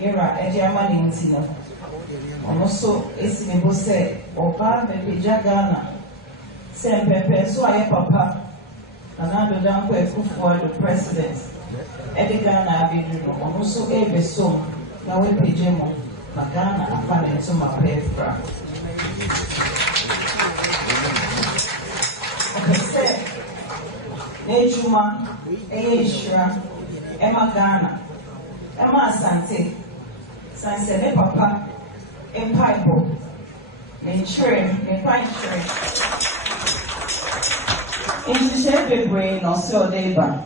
Era Ediamanintino. Also, it's in Bose, Oba, Pejagana, sempre penso a papa, another down for the president. Edigana Abidu, also a beso, now we pejemo, Magana, a fan into my paper. Okay, say, Nejuma, Asia, Emma Ghana, Emma Asante, Sansene Papa, Empire, Menturing, Menturing. Into Shabby Brain or so Deba,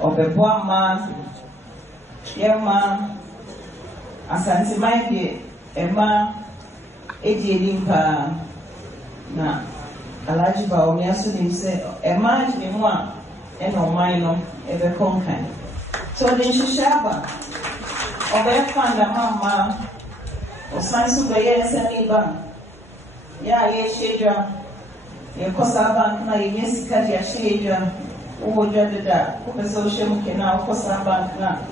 or the poor man, Yama, Asante Mike, Emma, Limpa, na. Alaji Bawumia so they say, imagine one, and no minor, ever conquer. So then she shaba, or their fanda mamma, or Sansu Bayes and Iban. Ya, yes, Shadra, your Kosaban, my yes, Katia Shadra, who did that, who was so shame can now Kosaban now.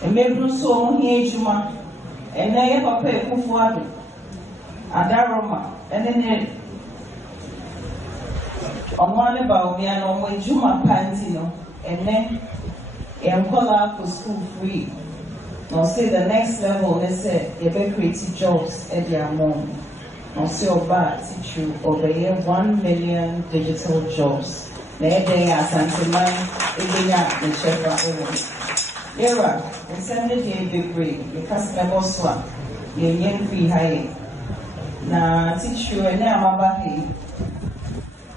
And maybe so here, Juma, and they ever pay for and Daroma, and then. Omwane Bawumia no when Juma Pantino and then call for school free. No say the next level they say you be create jobs at their mom. No say oba teach you over 1 million digital jobs. They Asantehene the chef Era, and send it a big break because the boss one, you free high. Na teach you and now I'm back here.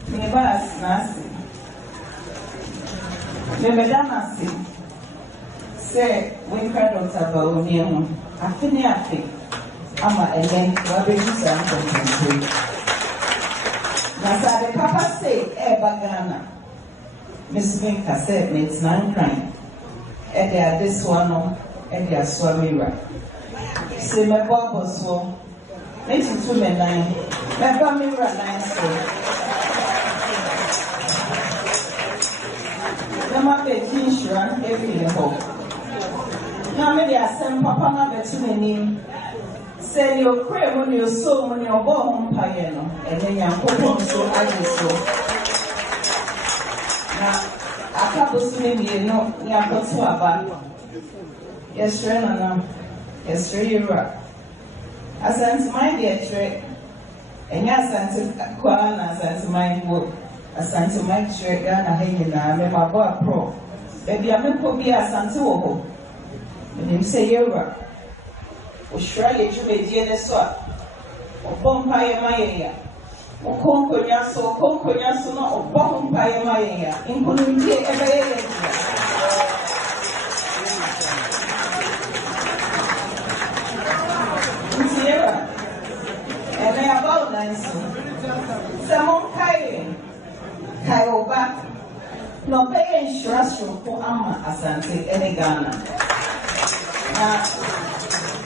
Nebas nasi. Nebedanasi. Say we cried out about Bawumia. Afi. Ama elen wabe Asantehene Twi. Na sa the papa say Bagana. Miss Vinka said it's 9 crime. They this one and they are Samira. Say my Bobo so. Let's do me 9. My Samira 9 so. Nama beti insurance every level. Now maybe I send papa na beti meni. Say your crib when you so when your born payeno, and then your papa so I so. Now I can't assume you know you are got to about. Yes, Rena. Yes, Rera. Asantehene dear trick. And yes, Asantehene work. Asantehene Twi Ghana hanging na me my boy pro. Baby I me ko bi Asante wo ho. Me say Yura. O shra ye dwumedie ne so a. O bompa ye mayeya. O konkonya so na o bompa ye mayeya. Inkununtie ebeye ye. Ntiera. Ene about nice. Samon kai Kayoba, no pay insurance for Amma Asantehene Ghana.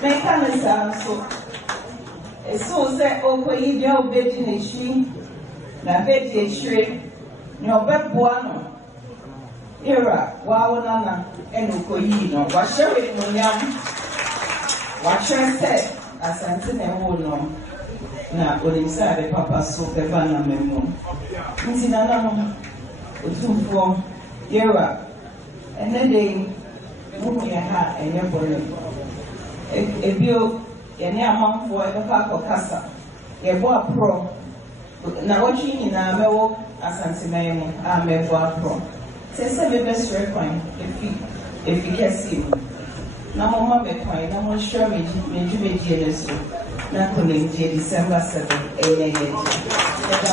Make a sound so. So say, oh, you bed in a tree, na bed a tree, no bed buano. Era, wow, nana, and Ukoyino, what shall we know? What shall I say? Asantehene no. Na olimsa de papa so peba na memo. Nti na no otufo Yera. Ene dey mu ya ha enye bole. Ebio yɛne amanfoɔ ɛbɛkɔ akɔkasa yɛbɔ aprɔ na wɔtwe nyinaa mɛwɔ Asantehene mu a mɛbɔ aprɔ sɛ mebɛsrɛ kwan efi kɛseɛ mu na mɔma mɛkwan na mɔhyɛ me dwumadie no so na konimdie December 7 ɛyɛ yɛdi yɛda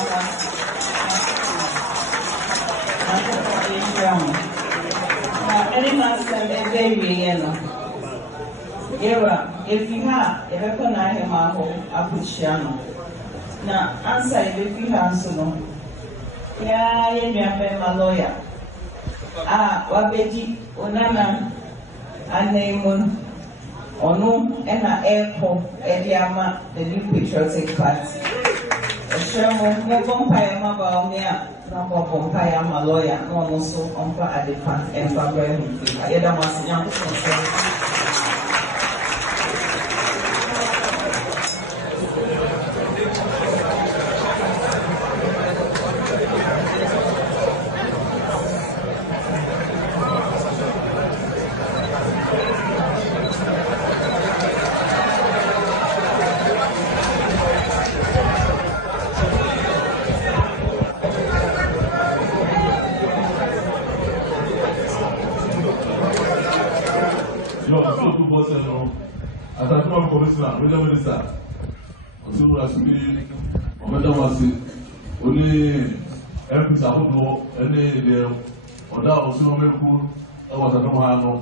mo any master every year. Era, if you have a recognize him, I put Shiano. Now, answer if you have so no. Yeah, you have my lawyer. Wabeji, Onana, and name Onu, and a echo, Ediama, the new patriotic party. A Sherman, Samira Bawumia. Number of Pompaya, my lawyer, and also on at the front and Fabraham. I had a young Minister, until I speak, Madam only MPs are any or that was no medical, I was a no handle.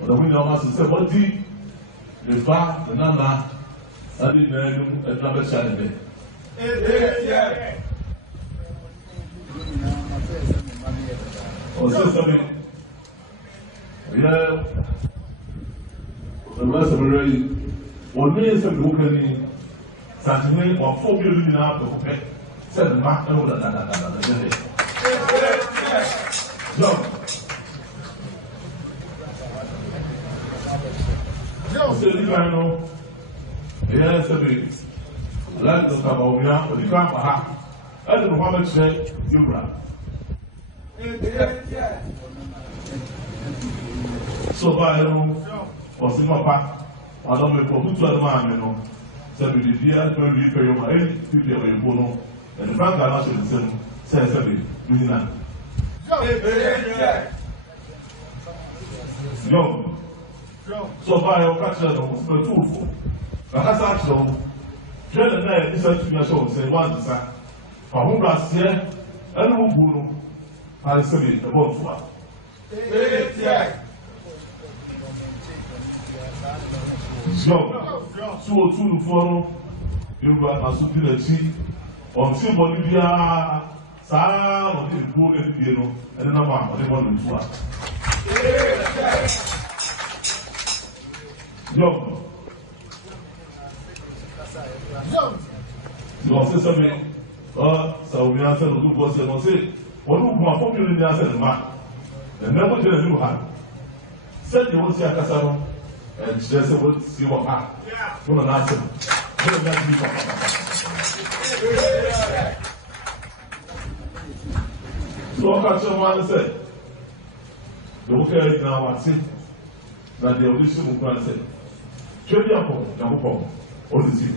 Or the window must say, what the far, the nana, I didn't know another Saturday. Or something. Yeah, the rest of the ready. One means of looking Asantehene or 4 million out of it. Said the mark over that. John, still, I know. Yes, I like the Bawumia, but you can't have. I don't know how much you run. So, by or Simapa. I don't know if you man, you know. So, we did here, when we pay your money, people are in Bono, and the bank are not in the same, says every union. Young. So, by your catcher, the two for. But as I know, Jen and I listen to your show, say one is that. For whom last year, and who Bono, I said it about what. So, to follow, you got a superiority on Bolivia, Sam, or the poor and the number of the one to us. You also say, so we answer the good boss and say, what do you want popular in the answer the man? And never tell you how. Said you won't see a Casaro. And she just said, we'll see what happens. We're not answering. So, I catch one said, the worker is now at sea. That the audition will plan said, Johnny Apple, Yamupo, all the city.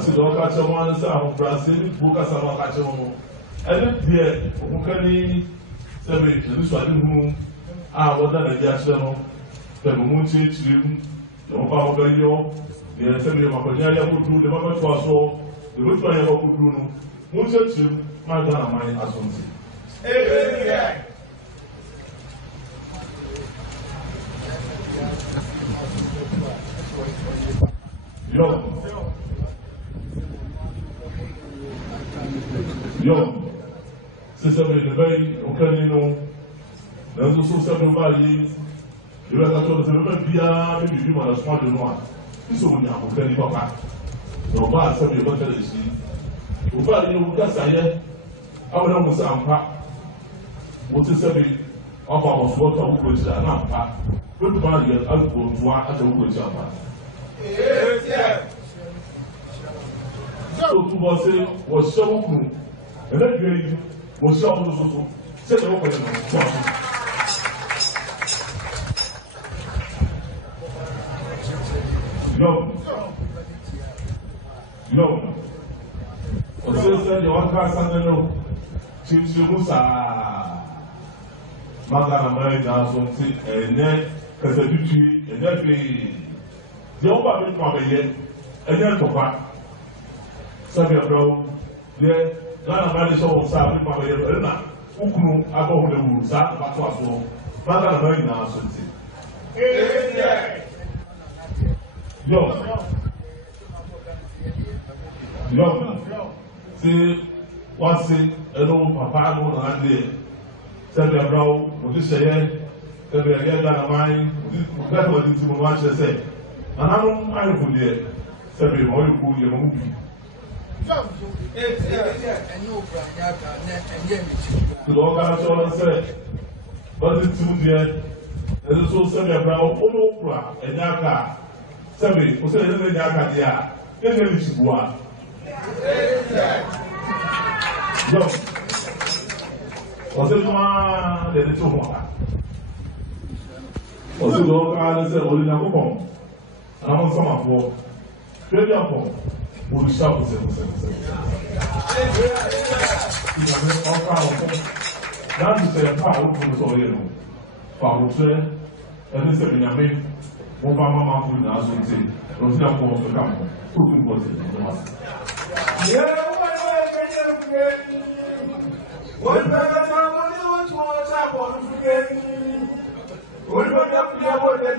So, the catch one said, I'm Brazil, Bucas, I'm catching one. And then, who can he say, this one who are what the Yashano, the Munchi, the Mopao, the Assembly of Maponia would do, the Mama Faso, the Woodfire would do, Munchi, my Dana, my Asante. Yo, c'est ça, mais le veille, aucun nom. Dans le sous seul mari, le restaurateur de même bien, mais du vivre dans la soie de noir. Ils sont venus à aucun niveau pas. Donc, pas à ça, mais votre ici. Au pas, il y a un gars, ça y est. Avant, on s'en pas. Vous savez, enfin, on se voit quand vous pouvez dire, non, pas. Peu de temps, il y a un peu de joie à ce que vous pouvez dire, pas. So, to say, was so cool. And then, was so Say the opening. No. Você said you want to send no. Chimchimusa. Magana mai na so nti enye kasaduchi enye bi. The over bit ma be ye. Enye topa. Sabi bro. Ye Ghana mai so sa bit ma be ye na. Ukunu ago ho le wu sa ba to aso. Magana mai na so nti. Yo, see, what's it? Hello, Papa, no, and there. Tell me, bro, what you say? Tell me, I get that mind. That's what you want to say. And I don't put it. Tell me, how you put your movie. To the organization, say, what is it there? And also, tell me, bro, Opera, and Yaka. Tell me, what's the name of Yaka there? Get me to go. Yo, what's it ma de to mo ha? What's it go ka say ori na ko pon. Na mo so ma fo. Pe bi apon. Mo bi sha ko se. Ina me o ka o ko. Na ni se pa o ko so ye no. Pa o se e se bi na me. Mo ba ma fu na so ti. O ti na ko so ka mo. Ko ku ko se no ma. Yeah. What about the what's up on the what about the what that